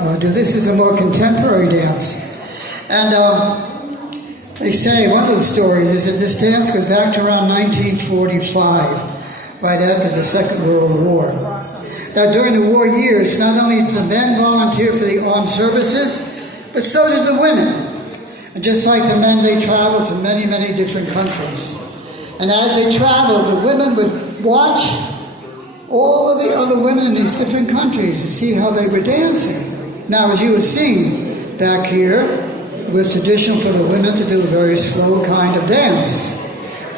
This is a more contemporary dance. And they say, one of the stories is that this dance goes back to around 1945, right after the Second World War. Now, during the war years, not only did the men volunteer for the armed services, but so did the women. And just like the men, they traveled to many, many different countries. And as they traveled, the women would watch all of the other women in these different countries to see how they were dancing. Now, as you have seen back here, it was traditional for the women to do a very slow kind of dance.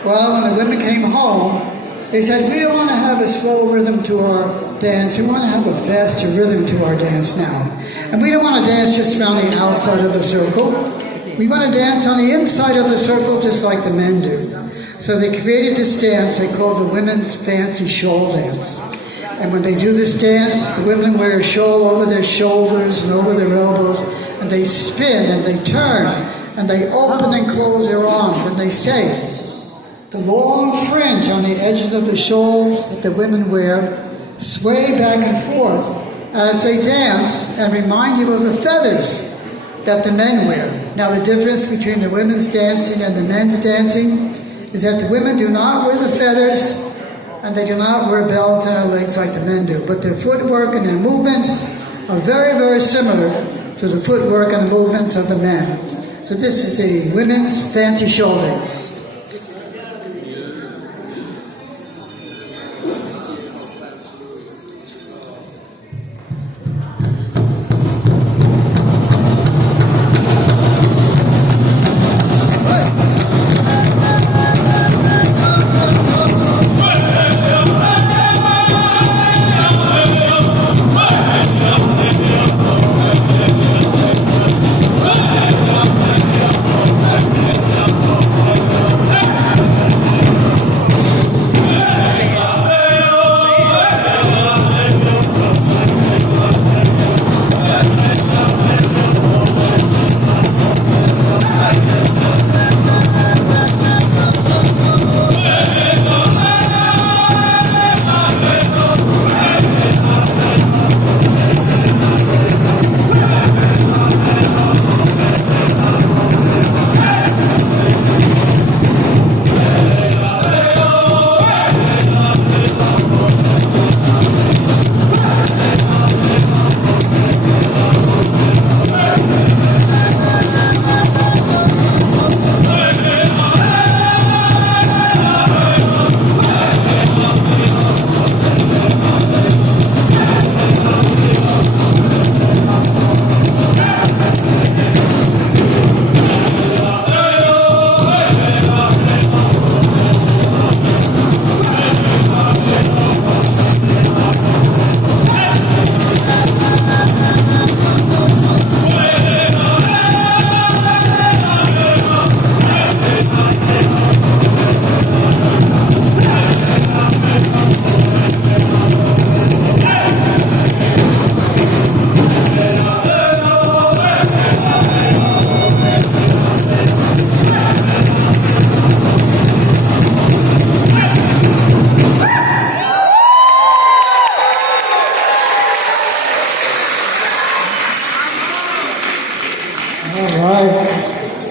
Well, when the women came home, they said, we don't want to have a slow rhythm to our dance. We want to have a faster rhythm to our dance now. And we don't want to dance just around the outside of the circle. We want to dance on the inside of the circle just like the men do. So they created this dance they call the women's fancy shawl dance. And when they do this dance, the women wear a shawl over their shoulders and over their elbows, and they spin and they turn and they open and close their arms, and they say, the long fringe on the edges of the shawls that the women wear sway back and forth as they dance and remind you of the feathers that the men wear. Now, the difference between the women's dancing and the men's dancing is that the women do not wear the feathers and they do not wear bells on their legs like the men do. But their footwork and their movements are very, very similar to the footwork and the movements of the men. So this is the women's fancy shawl dance.